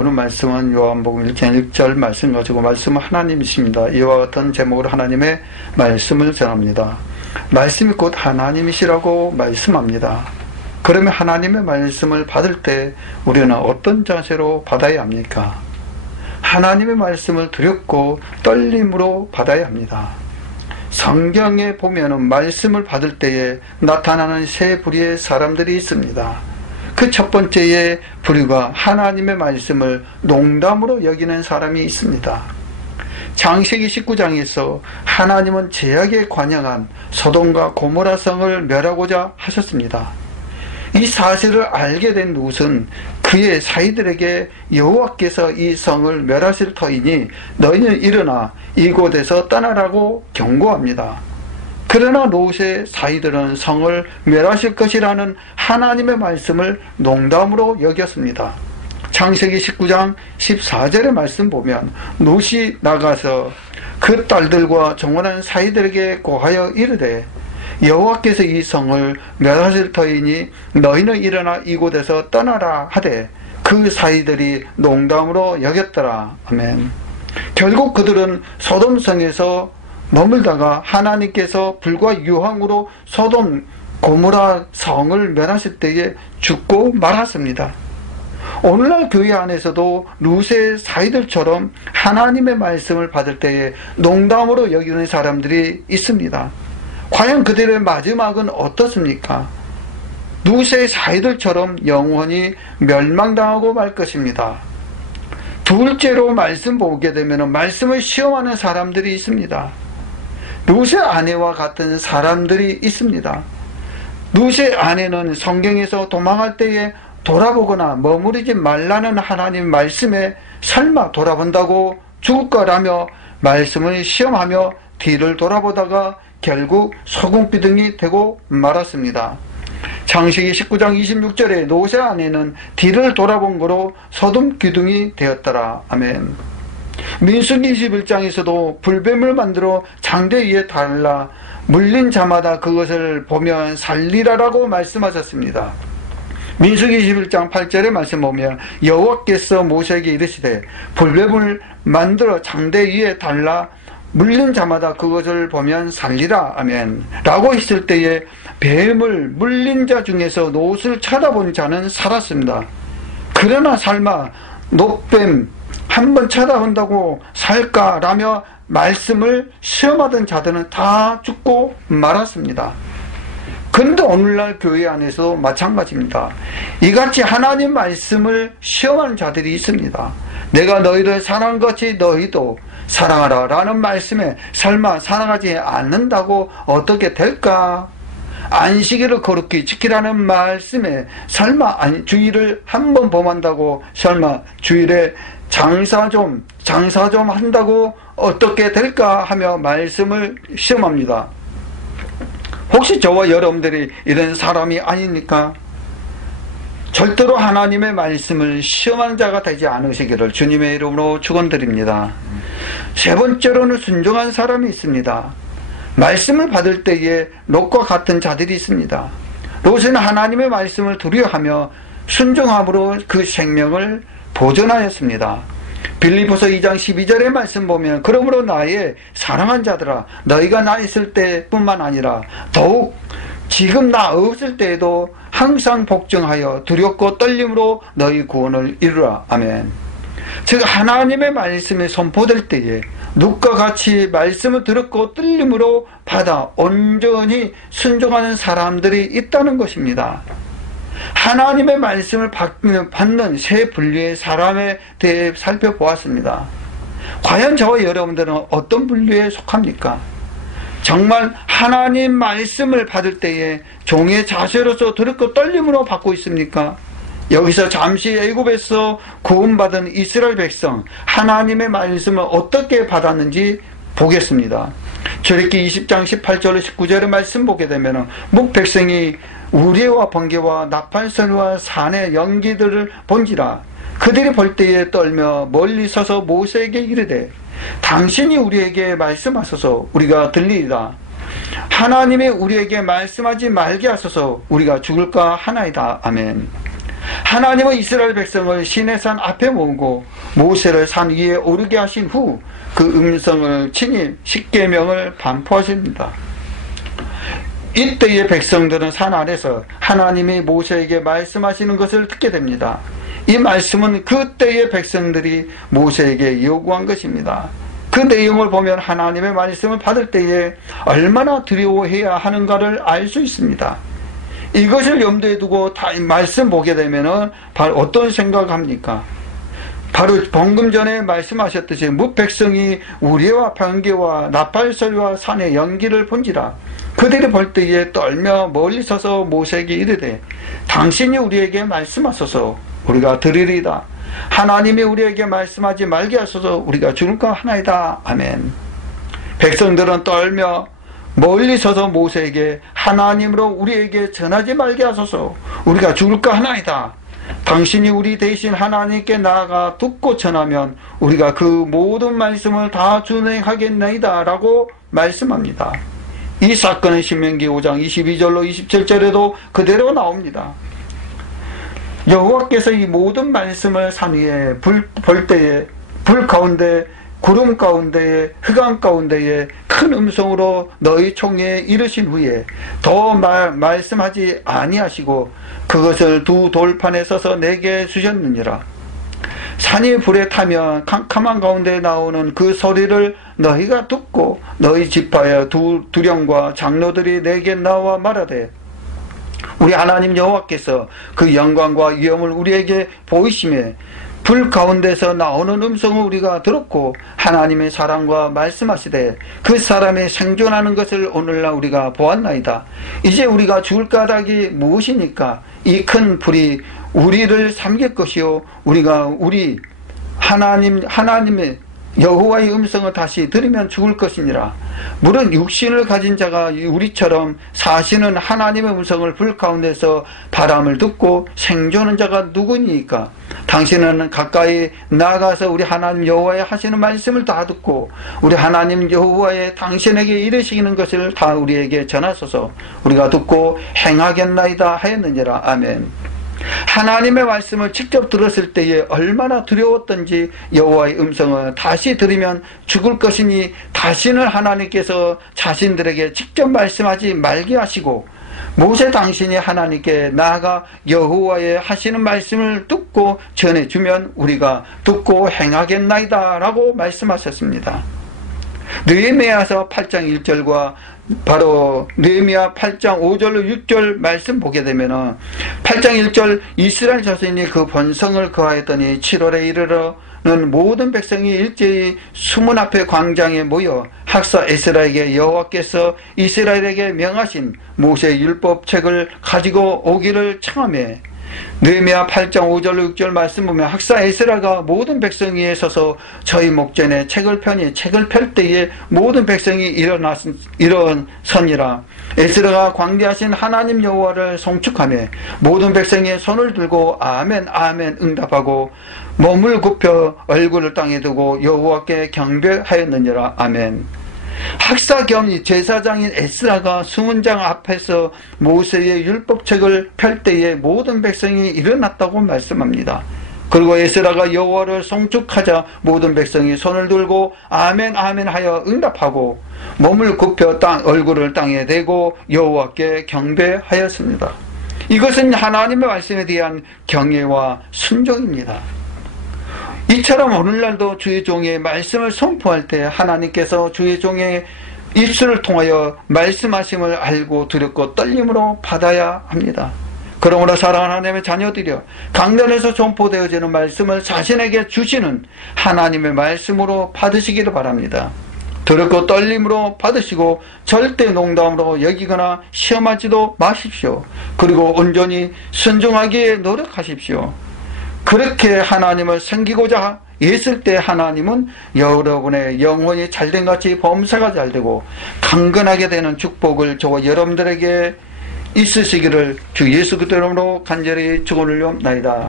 오늘 말씀은 요한복음 1장 1절 말씀 가지고 말씀은 하나님이십니다. 이와 같은 제목으로 하나님의 말씀을 전합니다. 말씀이 곧 하나님이시라고 말씀합니다. 그러면 하나님의 말씀을 받을 때 우리는 어떤 자세로 받아야 합니까? 하나님의 말씀을 두렵고 떨림으로 받아야 합니다. 성경에 보면은 말씀을 받을 때에 나타나는 세 부류의 사람들이 있습니다. 그 첫 번째의 부류가 하나님의 말씀을 농담으로 여기는 사람이 있습니다. 창세기 19장에서 하나님은 죄악에 관영한 소돔과 고모라 성을 멸하고자 하셨습니다. 이 사실을 알게 된 롯은 그의 사이들에게 여호와께서 이 성을 멸하실 터이니 너희는 일어나 이곳에서 떠나라고 경고합니다. 그러나 롯의 사이들은 성을 멸하실 것이라는 하나님의 말씀을 농담으로 여겼습니다. 창세기 19장 14절의 말씀 보면 롯이 나가서 그 딸들과 정원한 사이들에게 고하여 이르되 여호와께서 이 성을 멸하실 터이니 너희는 일어나 이곳에서 떠나라 하되 그 사이들이 농담으로 여겼더라. 아멘. 결국 그들은 소돔성에서 머물다가 하나님께서 불과 유황으로 소돔 고모라 성을 멸하실 때에 죽고 말았습니다. 오늘날 교회 안에서도 롯의 사이들처럼 하나님의 말씀을 받을 때에 농담으로 여기는 사람들이 있습니다. 과연 그들의 마지막은 어떻습니까? 롯의 사이들처럼 영원히 멸망당하고 말 것입니다. 둘째로 말씀 보게 되면 말씀을 시험하는 사람들이 있습니다. 롯의 아내와 같은 사람들이 있습니다. 롯의 아내는 성경에서 도망할 때에 돌아보거나 머무르지 말라는 하나님 말씀에 설마 돌아본다고 죽을 거라며 말씀을 시험하며 뒤를 돌아보다가 결국 소금기둥이 되고 말았습니다. 창세기 19장 26절에 롯의 아내는 뒤를 돌아본 거로 소금기둥이 되었더라. 아멘. 민수기 21장에서도 불뱀을 만들어 장대 위에 달라 물린 자마다 그것을 보면 살리라라고 말씀하셨습니다. 민수기 21장 8절의 말씀 보면 여호와께서 모세에게 이르시되 불뱀을 만들어 장대 위에 달라 물린 자마다 그것을 보면 살리라. 아멘. 라고 했을 때에 뱀을 물린 자 중에서 롯을 쳐다본 자는 살았습니다. 그러나 설마 놋뱀 한번 쳐다본다고 살까라며 말씀을 시험하던 자들은 다 죽고 말았습니다. 그런데 오늘날 교회 안에서 마찬가지입니다. 이같이 하나님 말씀을 시험하는 자들이 있습니다. 내가 너희를 사랑한 것이 너희도 사랑하라 라는 말씀에 설마 사랑하지 않는다고 어떻게 될까? 안식일을 거룩히 지키라는 말씀에 설마 주일을 한번 범한다고 설마 주일에 장사 좀 한다고 어떻게 될까 하며 말씀을 시험합니다. 혹시 저와 여러분들이 이런 사람이 아닙니까? 절대로 하나님의 말씀을 시험하는 자가 되지 않으시기를 주님의 이름으로 축원드립니다. 세 번째로는 순종한 사람이 있습니다. 말씀을 받을 때에 롯과 같은 자들이 있습니다. 롯은 하나님의 말씀을 두려워하며 순종함으로 그 생명을 보존하였습니다. 빌립보서 2장 12절의 말씀 보면 그러므로 나의 사랑한 자들아 너희가 나 있을 때뿐만 아니라 더욱 지금 나 없을 때에도 항상 복종하여 두렵고 떨림으로 너희 구원을 이루라. 아멘. 즉 하나님의 말씀이 선포될 때에 롯과 같이 말씀을 들었고 떨림으로 받아 온전히 순종하는 사람들이 있다는 것입니다. 하나님의 말씀을 받는 세 분류의 사람에 대해 살펴보았습니다. 과연 저와 여러분들은 어떤 분류에 속합니까? 정말 하나님 말씀을 받을 때에 종의 자세로서 들었고 떨림으로 받고 있습니까? 여기서 잠시 애굽에서 구원받은 이스라엘 백성 하나님의 말씀을 어떻게 받았는지 보겠습니다. 출애굽기 20장 18절로 19절의 말씀 보게 되면 묵백성이 우레와 번개와 나팔소리와 산의 연기들을 본지라 그들이 볼 때에 떨며 멀리 서서 모세에게 이르되 당신이 우리에게 말씀하소서 우리가 들리리라. 하나님이 우리에게 말씀하지 말게 하소서 우리가 죽을까 하나이다. 아멘. 하나님은 이스라엘 백성을 시내산 앞에 모으고 모세를 산 위에 오르게 하신 후 그 음성을 친히 십계명을 반포하십니다. 이때의 백성들은 산 아래서 하나님이 모세에게 말씀하시는 것을 듣게 됩니다. 이 말씀은 그때의 백성들이 모세에게 요구한 것입니다. 그 내용을 보면 하나님의 말씀을 받을 때에 얼마나 두려워해야 하는가를 알 수 있습니다. 이것을 염두에 두고 말씀 보게 되면은 바로 어떤 생각을 합니까? 바로 방금 전에 말씀하셨듯이 무백성이 우레와 번개와 나팔소리와 산의 연기를 본지라 그들이 볼 때에 떨며 멀리 서서 모세에게 이르되 당신이 우리에게 말씀하소서 우리가 들으리이다. 하나님이 우리에게 말씀하지 말게 하소서 우리가 죽을까 하나이다. 아멘. 백성들은 떨며 멀리 서서 모세에게 하나님으로 우리에게 전하지 말게 하소서 우리가 죽을까 하나이다. 당신이 우리 대신 하나님께 나아가 듣고 전하면 우리가 그 모든 말씀을 다 준행하겠나이다 라고 말씀합니다. 이 사건은 신명기 5장 22절로 27절에도 그대로 나옵니다. 여호와께서 이 모든 말씀을 산 위에 볼 때에 불 가운데 구름 가운데에 흑암 가운데에 큰 음성으로 너희 총회에 이르신 후에 더 말씀하지 아니하시고 그것을 두 돌판에 써서 내게 주셨느니라. 산이 불에 타면 캄캄한 가운데 나오는 그 소리를 너희가 듣고 너희 지파의 두령과 장로들이 내게 나와 말하되 우리 하나님 여호와께서 그 영광과 위엄을 우리에게 보이심에 불 가운데서 나오는 음성을 우리가 들었고 하나님의 사랑과 말씀하시되 그 사람이 생존하는 것을 오늘날 우리가 보았나이다. 이제 우리가 죽을 까닭이 무엇이니까? 이 큰 불이 우리를 삼킬 것이요 우리가 하나님의 여호와의 음성을 다시 들으면 죽을 것이니라. 물은 육신을 가진 자가 우리처럼 사시는 하나님의 음성을 불 가운데서 바람을 듣고 생존하는 자가 누구니까? 당신은 가까이 나가서 우리 하나님 여호와의 하시는 말씀을 다 듣고 우리 하나님 여호와의 당신에게 이르시는 것을 다 우리에게 전하소서 우리가 듣고 행하겠나이다 하였느니라. 아멘. 하나님의 말씀을 직접 들었을 때에 얼마나 두려웠던지 여호와의 음성을 다시 들으면 죽을 것이니 다시는 하나님께서 자신들에게 직접 말씀하지 말게 하시고 모세 당신이 하나님께 나아가 여호와의 하시는 말씀을 듣고 전해주면 우리가 듣고 행하겠나이다 라고 말씀하셨습니다. 느헤미야서 8장 1절과 바로 느헤미야 8장 5절로 6절 말씀 보게 되면은 8장 1절 이스라엘 자손이 그 번성을 거하였더니 7월에 이르러는 모든 백성이 일제히 수문 앞에 광장에 모여 학사 에스라에게 여호와께서 이스라엘에게 명하신 모세의 율법책을 가지고 오기를 청하매 느헤미야 8장 5절로 6절 말씀 보면 학사 에스라가 모든 백성 위에 서서 저희 목전에 책을 펴니 책을 펼 때에 모든 백성이 일어서니라. 에스라가 광대하신 하나님 여호와를 송축하며 모든 백성이 손을 들고 아멘 아멘 응답하고 몸을 굽혀 얼굴을 땅에 두고 여호와께 경배하였느니라. 아멘. 학사 겸 제사장인 에스라가 수문장 앞에서 모세의 율법책을 펼 때에 모든 백성이 일어났다고 말씀합니다. 그리고 에스라가 여호와를 송축하자 모든 백성이 손을 들고 아멘 아멘 하여 응답하고 몸을 굽혀 얼굴을 땅에 대고 여호와께 경배하였습니다. 이것은 하나님의 말씀에 대한 경외와 순종입니다. 이처럼 오늘날도 주의 종의 말씀을 선포할 때 하나님께서 주의 종의 입술을 통하여 말씀하심을 알고 두렵고 떨림으로 받아야 합니다. 그러므로 사랑하는 하나님의 자녀들이여 강단에서 선포되어지는 말씀을 자신에게 주시는 하나님의 말씀으로 받으시기를 바랍니다. 두렵고 떨림으로 받으시고 절대 농담으로 여기거나 시험하지도 마십시오. 그리고 온전히 순종하기에 노력하십시오. 그렇게 하나님을 섬기고자 했을 때 하나님은 여러분의 영혼이 잘된 같이 범사가 잘되고 강건하게 되는 축복을 저와 여러분들에게 있으시기를 주 예수 그리스도 이름으로 간절히 축원을 올려옵나이다.